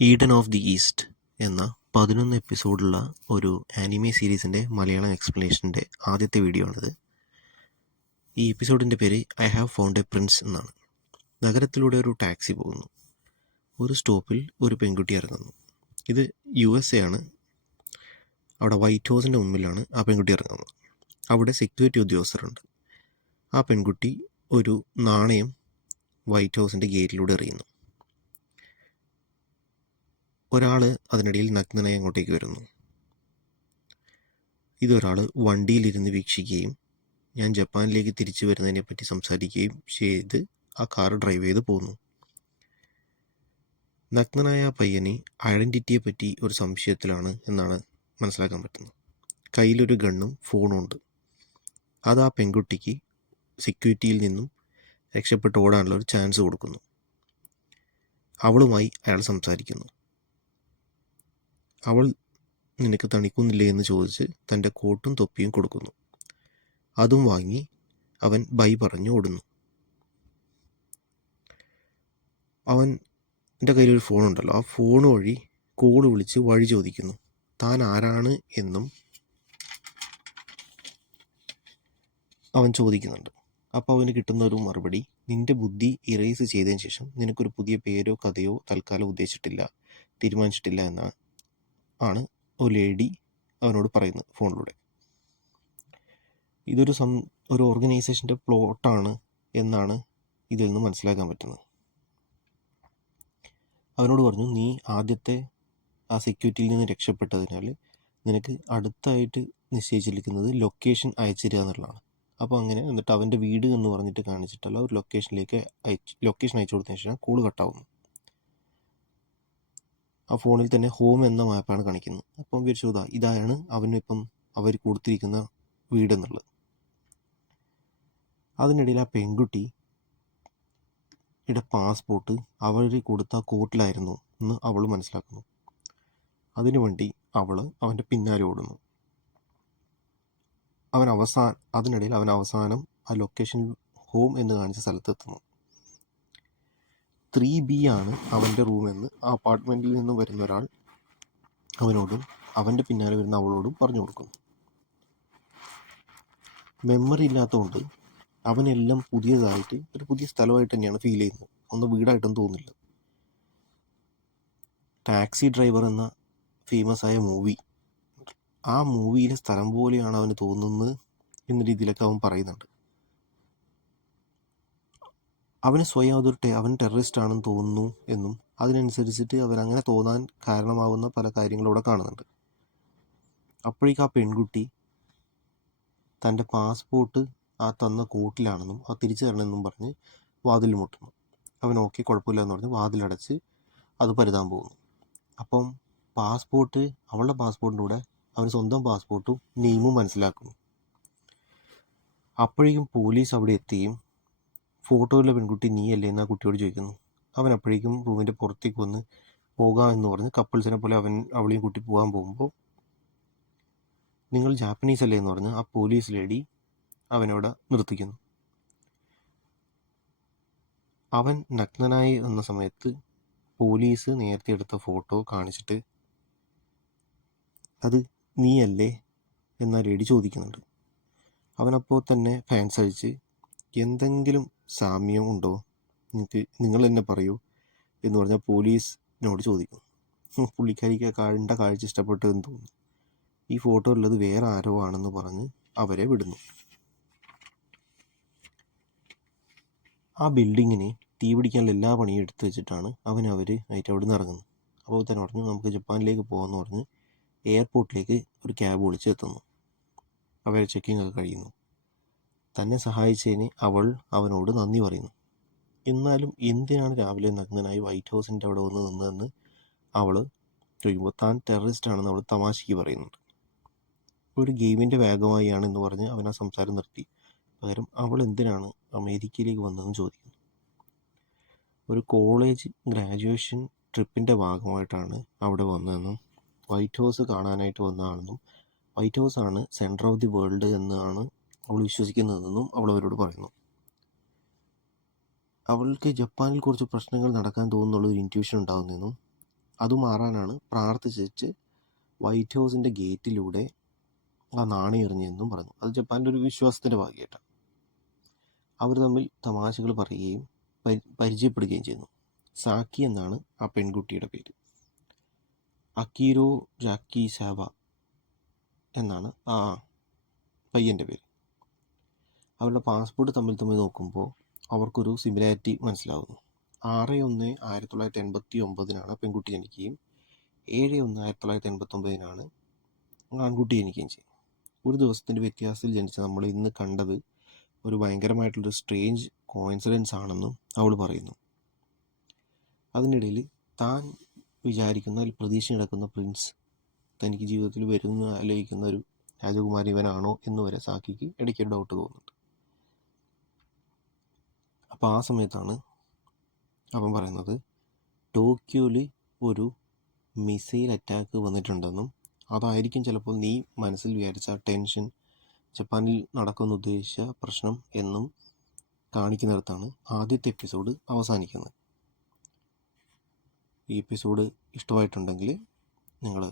Eden of the east എന്ന പതിനൊന്ന് എപ്പിസോഡുള്ള ഒരു ആനിമെ സീരീസിന്റെ മലയാളം എക്സ്പ്ലനേഷന്റെ ആദ്യത്തെ വീഡിയോ ആണിത്. ഈ എപ്പിസോഡിന്റെ പേര് I have found a prince എന്നാണ്. നഗരത്തിലൂടെ ഒരു ടാക്സി പോകുന്നു. ഒരു സ്റ്റോപ്പിൽ ഒരു പെൺകുട്ടി ഇറങ്ങുന്നു. ഇത് യു എസ് എ ആണ്. അവിടെ വൈറ്റ് ഹൗസിന്റെ മുമ്പിലാണ് ആ പെൺകുട്ടി ഇറങ്ങുന്നത്. അവിടെ സെക്യൂരിറ്റി ഉദ്യോഗസ്ഥരുണ്ട്. ആ പെൺകുട്ടി ഒരു നാണയം വൈറ്റ് ഹൗസിന്റെ ഗേറ്റിലൂടെ എറിയുന്നു. ഒരാൾ അതിനിടയിൽ നഗ്നനായി അങ്ങോട്ടേക്ക് വരുന്നു. ഇതൊരാൾ വണ്ടിയിലിരുന്ന് വീക്ഷിക്കുകയും ഞാൻ ജപ്പാനിലേക്ക് തിരിച്ചു വരുന്നതിനെ പറ്റി സംസാരിക്കുകയും ചെയ്ത് ആ കാർ ഡ്രൈവ് ചെയ്ത് പോകുന്നു നഗ്നനായ ആ പയ്യനെ ഐഡന്റിറ്റിയെ പറ്റി ഒരു സംശയത്തിലാണ് എന്നാണ് മനസ്സിലാക്കാൻ പറ്റുന്നത്. കയ്യിലൊരു ഗണ്ണും ഫോണും ഉണ്ട് അത് ആ പെൺകുട്ടിക്ക് സെക്യൂരിറ്റിയിൽ നിന്നും രക്ഷപ്പെട്ട് ഓടാനുള്ള ഒരു ചാൻസ് കൊടുക്കുന്നു. അവളുമായി അയാൾ സംസാരിക്കുന്നു. അവൾ നിനക്ക് തണിക്കുന്നില്ലേ എന്ന് ചോദിച്ച് തന്റെ കോട്ടും തൊപ്പിയും കൊടുക്കുന്നു. അതും വാങ്ങി അവൻ ബൈ പറഞ്ഞു ഓടുന്നു. അവൻ എന്റെ ഒരു ഫോണുണ്ടല്ലോ ആ ഫോൺ വഴി കോൾ വിളിച്ച് വഴി ചോദിക്കുന്നു. താൻ ആരാണ് എന്നും അവൻ ചോദിക്കുന്നുണ്ട്. അപ്പോൾ അവന് കിട്ടുന്ന ഒരു മറുപടി നിന്റെ ബുദ്ധി ഇറേസ് ചെയ്തതിന് ശേഷം നിനക്കൊരു പുതിയ പേരോ കഥയോ തൽക്കാലം ഉദ്ദേശിച്ചിട്ടില്ല തീരുമാനിച്ചിട്ടില്ല എന്ന ആണ് ഒരു ലേഡി അവനോട് പറയുന്നത് ഫോണിലൂടെ. ഇതൊരു സം ഒരു ഓർഗനൈസേഷന്റെ പ്ലോട്ടാണ് എന്നാണ് ഇതിൽ നിന്ന് മനസ്സിലാക്കാൻ പറ്റുന്നത്. അവനോട് പറഞ്ഞു നീ ആദ്യത്തെ ആ സെക്യൂരിറ്റിയിൽ നിന്ന് രക്ഷപ്പെട്ടതിനാൽ നിനക്ക് അടുത്തായിട്ട് നിശ്ചയിച്ചിരിക്കുന്നത് ലൊക്കേഷൻ അയച്ചു തരിക എന്നുള്ളതാണ്. അപ്പോൾ അങ്ങനെ എന്നിട്ട് അവന്റെ വീട് എന്ന് പറഞ്ഞിട്ട് കാണിച്ചിട്ടല്ല ഒരു ലൊക്കേഷനിലേക്ക് അയച്ച് ലൊക്കേഷൻ അയച്ചു കൊടുത്തതിന് ശേഷം കോൾ കട്ടാവുന്നു ആ ഫോണിൽ തന്നെ ഹോം എന്ന മാപ്പാണ് കാണിക്കുന്നത്. അപ്പം വിചാരിച്ചു ഇതാ ഇതാണ് അവനിപ്പം അവർ കൊടുത്തിരിക്കുന്ന വീട് എന്നുള്ളത് അതിനിടയിൽ ആ പെൺകുട്ടി യുടെ പാസ്പോർട്ട് അവർ കൊടുത്ത കോർട്ടിലായിരുന്നു എന്ന് അവൾ മനസ്സിലാക്കുന്നു. അതിനുവേണ്ടി അവൾ അവന്റെ പിന്നാലെ ഓടുന്നു. അവൻ അവസാന അതിനിടയിൽ അവൻ അവസാനം ആ ലൊക്കേഷൻ ഹോം എന്ന് കാണിച്ച സ്ഥലത്തെത്തുന്നു ത്രീ ബി ആണ് അവന്റെ റൂമെന്ന് ആ അപ്പാർട്ട്മെന്റിൽ നിന്ന് വരുന്ന ഒരാൾ അവനോടും അവന്റെ പിന്നാലെ വരുന്ന അവളോടും പറഞ്ഞു കൊടുക്കുന്നു. മെമ്മറി ഇല്ലാത്തതുകൊണ്ട് അവനെല്ലാം പുതിയതായിട്ട് ഒരു പുതിയ സ്ഥലമായിട്ട് തന്നെയാണ് ഫീൽ ചെയ്യുന്നത്. ഒന്ന് വീടായിട്ടൊന്നും തോന്നില്ല ടാക്സി ഡ്രൈവർ എന്ന ഫേമസ് ആയ മൂവി ആ മൂവിയിലെ സ്ഥലം പോലെയാണ് അവന് തോന്നുന്നത് എന്ന രീതിയിലൊക്കെ അവൻ പറയുന്നുണ്ട്. അവന് സ്വയം അതൊരു ടെ അവൻ ടെററിസ്റ്റ് ആണെന്ന് തോന്നുന്നു എന്നും അതിനനുസരിച്ചിട്ട് അവൻ അങ്ങനെ തോന്നാൻ കാരണമാവുന്ന പല കാര്യങ്ങളും അവിടെ കാണുന്നുണ്ട്. അപ്പോഴേക്കും ആ പെൺകുട്ടി തന്റെ പാസ്പോർട്ട് ആ തന്ന കോട്ടിലാണെന്നും ആ തിരിച്ചു തരണമെന്നും പറഞ്ഞ് വാതിൽ മുട്ടുന്നു. അവൻ ഓക്കെ കുഴപ്പമില്ല എന്ന് പറഞ്ഞ് വാതിലടച്ച് അത് പരുതാൻ പോകുന്നു. അപ്പം പാസ്പോർട്ട് അവളുടെ പാസ്പോർട്ടിന്റെ കൂടെ അവൻ സ്വന്തം പാസ്പോർട്ടും നെയിമും മനസ്സിലാക്കുന്നു. അപ്പോഴേക്കും പോലീസ് അവിടെ എത്തുകയും ഫോട്ടോയിലെ പെൺകുട്ടി നീയല്ലേ എന്ന് ആ കുട്ടിയോട് ചോദിക്കുന്നു. അവൻ അപ്പോഴേക്കും റൂമിന്റെ പുറത്തേക്ക് വന്ന് പോകാം എന്ന് പറഞ്ഞ് കപ്പിൾസിനെ പോലെ അവൻ അവളെയും കുട്ടി പോകാൻ പോകുമ്പോൾ നിങ്ങൾ ജാപ്പനീസ് അല്ലേ? എന്ന് പറഞ്ഞ് ആ പോലീസ് ലേഡി അവനവിടെ നിർത്തിക്കുന്നു. അവൻ നഗ്നനായി എന്ന സമയത്ത് പോലീസ് നേരത്തെ എടുത്ത ഫോട്ടോ കാണിച്ചിട്ട് അത് നീയല്ലേ? എന്ന ലേഡി ചോദിക്കുന്നുണ്ട്. അവനപ്പോൾ തന്നെ ഫാൻസ് അഴിച്ച് എന്തെങ്കിലും സാമ്യം ഉണ്ടോ? നിങ്ങൾക്ക് നിങ്ങൾ തന്നെ പറയൂ എന്ന് പറഞ്ഞാൽ പോലീസിനോട് ചോദിക്കും. പുള്ളിക്കാരിക്ക് കണ്ട കാഴ്ച ഇഷ്ടപ്പെട്ടു എന്ന് തോന്നുന്നു. ഈ ഫോട്ടോ ഉള്ളത് വേറെ ആരോ ആണെന്ന് പറഞ്ഞ് അവരെ വിടുന്നു. ആ ബിൽഡിങ്ങിന് തീ പിടിക്കാനുള്ള എല്ലാ പണിയും എടുത്തു വെച്ചിട്ടാണ് അവൻ അവർ ആയിട്ട് അവിടെ നിന്ന് ഇറങ്ങുന്നത്. അപ്പോൾ തന്നെ പറഞ്ഞു നമുക്ക് ജപ്പാനിലേക്ക് പോകാമെന്ന് പറഞ്ഞ് എയർപോർട്ടിലേക്ക് ഒരു ക്യാബ് വിളിച്ച് എത്തുന്നു. അവരെ ചെക്കിംഗ് ഒക്കെ കഴിയുന്നു. തന്നെ സഹായിച്ചതിന് അവൾ അവനോട് നന്ദി പറയുന്നു. എന്നാലും എന്തിനാണ് രാവിലെ നഗ്നനായി വൈറ്റ് ഹൗസിന്റെ അവിടെ വന്ന് നിന്നതെന്ന് അവൾ ചോദിക്കുമ്പോൾ താൻ ടെററിസ്റ്റ് ആണെന്ന് അവൾ തമാശയ്ക്ക് പറയുന്നുണ്ട്. ഒരു ഗെയിമിന്റെ ഭാഗമായാണ് എന്ന് പറഞ്ഞ് അവൻ ആ സംസാരം നിർത്തി. പകരം അവൾ എന്തിനാണ് അമേരിക്കയിലേക്ക് വന്നതെന്ന് ചോദിക്കുന്നു. ഒരു കോളേജ് ഗ്രാജുവേഷൻ ട്രിപ്പിന്റെ ഭാഗമായിട്ടാണ് അവിടെ വന്നതെന്നും വൈറ്റ് ഹൗസ് കാണാനായിട്ട് വന്നതാണെന്നും വൈറ്റ് ഹൗസ് ആണ് സെന്റർ ഓഫ് ദി വേൾഡ് എന്നാണ് അവൾ വിശ്വസിക്കുന്നതെന്നും അവൾ അവരോട് പറയുന്നു. അവൾക്ക് ജപ്പാനിൽ കുറച്ച് പ്രശ്നങ്ങൾ നടക്കാൻ തോന്നുന്നുള്ള ഒരു ഇന്റ്യൂഷൻ ഉണ്ടാകുന്നതെന്നും അത് മാറാനാണ് പ്രാർത്ഥിച്ച് വൈറ്റ് ഹൗസിന്റെ ഗേറ്റിലൂടെ ആ നാണി എറിഞ്ഞെന്നും പറഞ്ഞു അത് ജപ്പാന്റെ ഒരു വിശ്വാസത്തിന്റെ ഭാഗമായിട്ടാണ് അവർ തമ്മിൽ തമാശകൾ പറയുകയും പരി പരിചയപ്പെടുകയും ചെയ്യുന്നു. സാക്കി എന്നാണ് ആ പെൺകുട്ടിയുടെ പേര്. അക്കീരോ ജാക്കി സാബ എന്നാണ് ആ പയ്യന്റെ പേര്. അവരുടെ പാസ്പോർട്ട് തമ്മിൽ തമ്മിൽ നോക്കുമ്പോൾ അവർക്കൊരു സിമിലാരിറ്റി മനസ്സിലാവുന്നു. ആറ് ഒന്ന് ആയിരത്തി തൊള്ളായിരത്തി എൺപത്തി ഒമ്പതിനാണ് പെൺകുട്ടി ജനിക്കുകയും ഏഴ് ഒന്ന് ആയിരത്തി തൊള്ളായിരത്തി എൺപത്തൊമ്പതിനാണ് ആൺകുട്ടി ജനിക്കുകയും ചെയ്യും ഒരു ദിവസത്തിന്റെ വ്യത്യാസത്തിൽ ജനിച്ച നമ്മൾ ഇന്ന് കണ്ടത് ഒരു ഭയങ്കരമായിട്ടുള്ളൊരു സ്ട്രേഞ്ച് കോയിൻസിഡൻസ് ആണെന്നും അവൾ പറയുന്നു. അതിനിടയിൽ താൻ വിചാരിക്കുന്ന അല്ലെങ്കിൽ പ്രതീക്ഷ നടക്കുന്ന പ്രിൻസ് തനിക്ക് ജീവിതത്തിൽ വരുന്ന ആലോചിക്കുന്ന ഒരു രാജകുമാരി ഇവനാണോ എന്ന് വരെ സാക്കിക്ക് ഇടയ്ക്ക് ഡൗട്ട് തോന്നുന്നുണ്ട്. അപ്പോൾ ആ സമയത്താണ് അവൻ പറയുന്നത് ടോക്കിയോയിൽ ഒരു മിസൈൽ അറ്റാക്ക് വന്നിട്ടുണ്ടെന്നും അതായിരിക്കും ചിലപ്പോൾ നീ മനസ്സിൽ വിചാരിച്ച ടെൻഷൻ ജപ്പാനിൽ നടക്കുന്ന ഉദ്ദേശിച്ച പ്രശ്നം എന്നും കാണിക്കുന്നിടത്താണ് ആദ്യത്തെ എപ്പിസോഡ് അവസാനിക്കുന്നത്. ഈ എപ്പിസോഡ് ഇഷ്ടമായിട്ടുണ്ടെങ്കിൽ നിങ്ങൾ